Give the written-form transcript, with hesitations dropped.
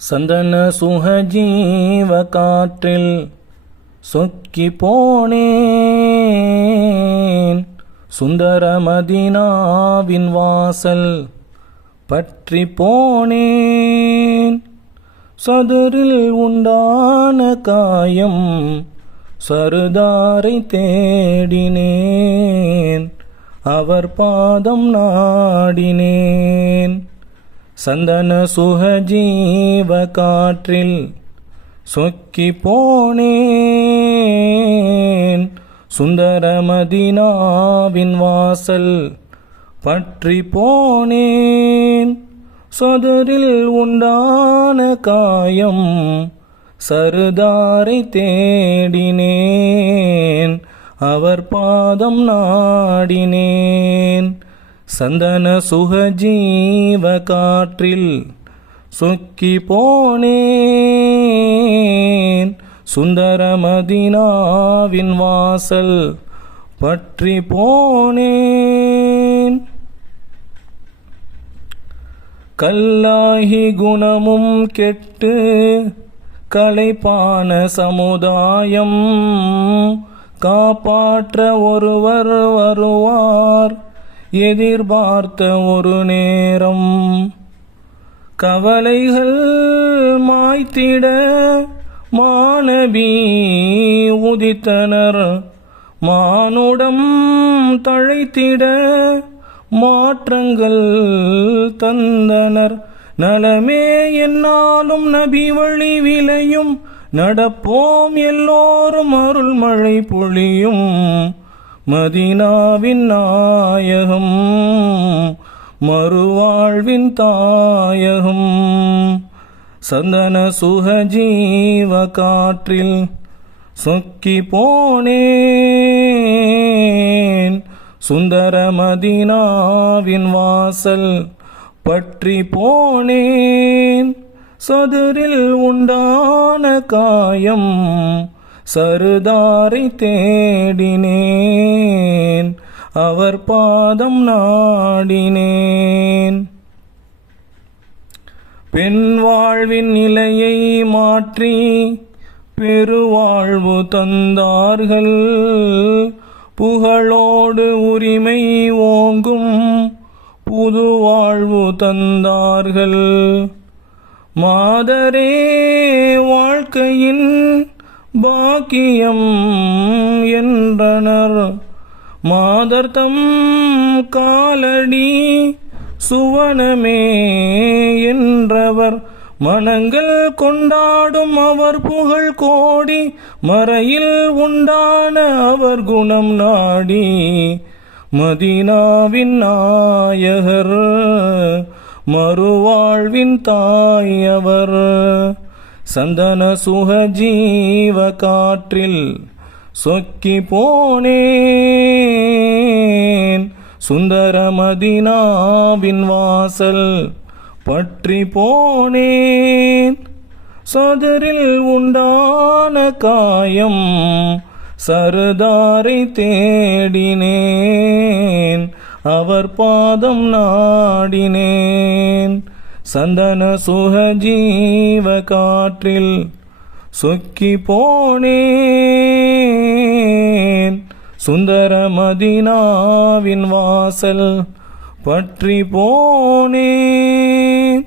சந்தன சுகஜீவ காற்றில் சொக்கி போனேன். சுந்தர மதீனாவின் வாசல் பற்றி போனேன். சதுரில் உண்டான காயம் சருதாரை தேடினேன். அவர் பாதம் நாடினேன். சந்தன சுகஜீவ காற்றில் சொக்கி போனேன். சுந்தர மதீனாவின் வாசல் பற்றி போனேன். சதுரில் உண்டான காயம் சருதாரை தேடினேன். அவர் பாதம் நாடினேன். சந்தன சுகஜீவ காற்றில் சொக்கி போனேன். சுந்தர மதீனாவின் வாசல் பற்றி போனேன். கல்லாகி குணமும் கெட்டு களைப்பான சமுதாயம் காப்பாற்ற ஒருவர் வருவார் எதிர்பார்த்த ஒரு நேரம். கவலைகள் மாய்த்திட மாநபி உதித்தனர். மானுடம் தழைத்திட மாற்றங்கள் தந்தனர். நலமே என்னாலும் நபி வழி விளையும். நடப்போம் எல்லோரும் அருள்மழை பொழியும். மதீனாவின் நாயகம் மறுவாழ்வின் தாயகம். சந்தன சுகஜீவ காற்றில் சொக்கி போனேன். சுந்தர மதீனாவின் வாசல் பற்றி போனேன். சதுரில் உண்டான காயம் சருதாரை தேடினேன். அவர் பாதம் நாடினேன். பெண் வாழ்வின் நிலையை மாற்றி பெருவாழ்வு தந்தார்கள். புகழோடு உரிமை ஓங்கும் புது வாழ்வு தந்தார்கள். மாதரே வாழ்க்கையின் பாக்கியம் என்றனர். மாதர்தம் காலடி சுவனமே என்றவர். மனங்கள் கொண்டாடும் அவர் புகழ் கோடி. மறையில் உண்டான அவர் குணம் நாடி. மதீனாவின் நாயகர் மறுவாழ்வின் தாயவர். சந்தன சுகஜீவ காற்றில் சொக்கி போனேன். சுந்தர மதீனாவின் வாசல் பற்றி போனேன். சதுரில் உண்டான காயம் சருதாரை தேடினேன். அவர் பாதம் நாடினேன். சந்தன சுகஜீவ காற்றில் சொக்கி போனேன். சுந்தர மதீனாவின் வாசல் பற்றி போனேன்.